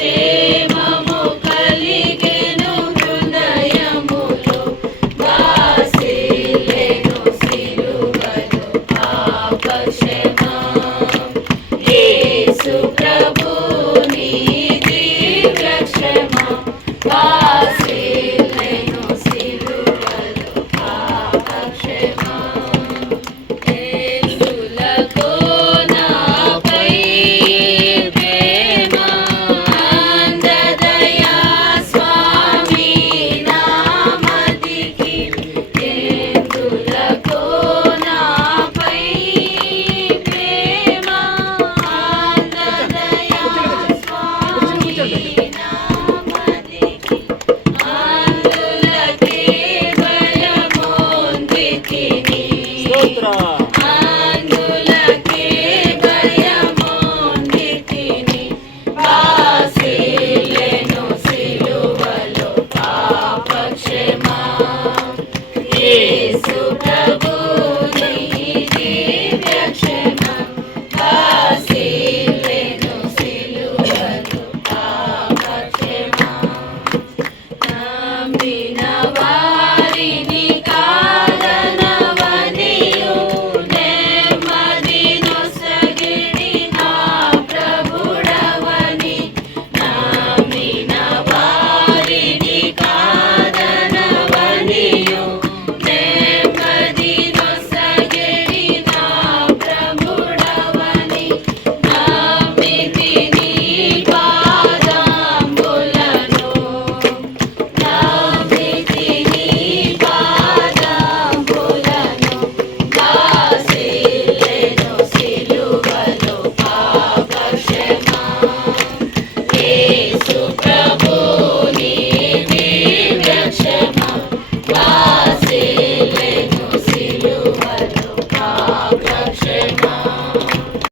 day.